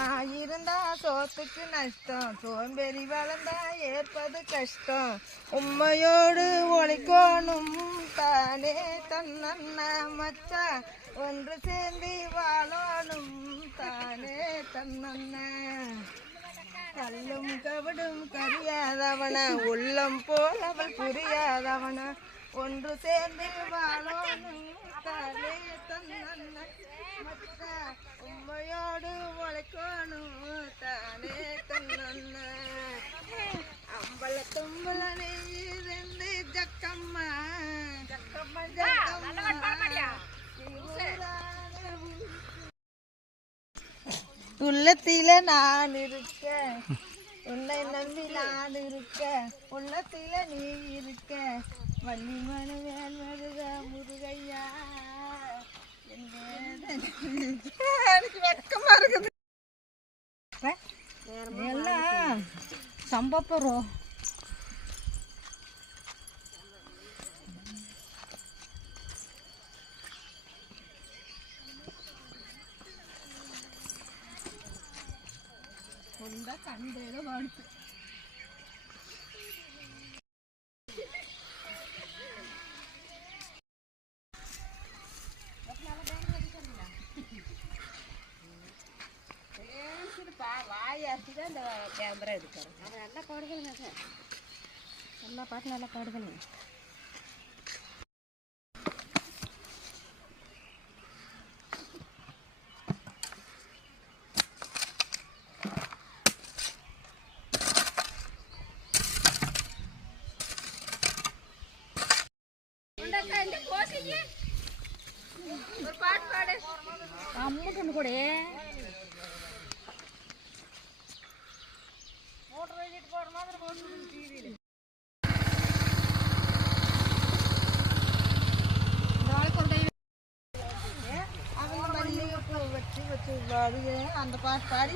சும்மா இருந்தா சோத்துக்கு நஷ்டம், சோம்பேறி வளர்ந்தா ஏற்பது கஷ்டம். உண்மையோடு ஒழிக்கணும் தானே தன்னண்ண மச்சா, ஒன்று சேர்ந்து வாழணும் தானே தன்னண்ண. கல்லும் கவடும் கரியாதவன, உள்ளம் போல் அவள் புரியாதவன, ஒன்று சேர்ந்து வாழணும் தானே தன்னண்ண மச்சா, உண்மையோடு உழைக்கணும் தானே தன்னண்ண. அம்பல தும்பல நெய்யிருந்து ஜக்கம்மா ஜக்கம்மா ஜக்கம்மா, உள்ளத்தில நான் இருக்க, உன்னை நம்பி நான் இருக்க, உள்ளத்தில நீ இருக்க, வள்ளி மனு வேல் வருக முருகையா. எனக்கு வெக்கமா இருக்குது. எல்லாம் சம்பப்போம். கண்டேல வாழ்த்து வாயாச்சுதான் இந்த கேமரா எடுக்கிறோம். அது நல்லா பாடுதலுங்க சார், நல்லா பாட்டு நல்லா பாடுதலுங்க. ஒரு பாட்டு பாடு அம்முட்டு கூட அந்த பாட்டு பாடி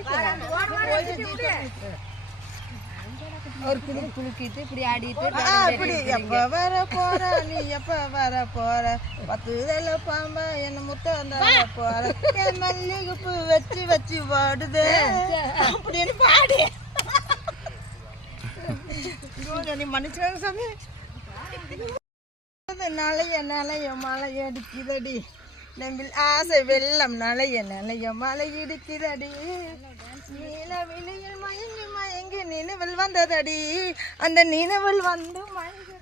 ஒரு குளிர் குலுக்கிட்டு இப்படி ஆடிட்டு இப்படி எப்ப வர போற நீ, எப்ப வர போற, பத்துதல பாம்ப என்ன முத்தம் போற, என் மல்லிகைப்பூ வச்சு வச்சு வாடுது அப்படின்னு பாடி. நீ மன்னிச்சாங்க சாமி. நலைய நலைய மலை அடிக்குதடி, நம்பில் ஆசை வெள்ளம் நலைய நலைய மலை இடிக்குதடி, நீல விலையில் மயங்கி மயங்கி நினைவில் வந்ததடி, அந்த நினைவில் வந்து மயங்கி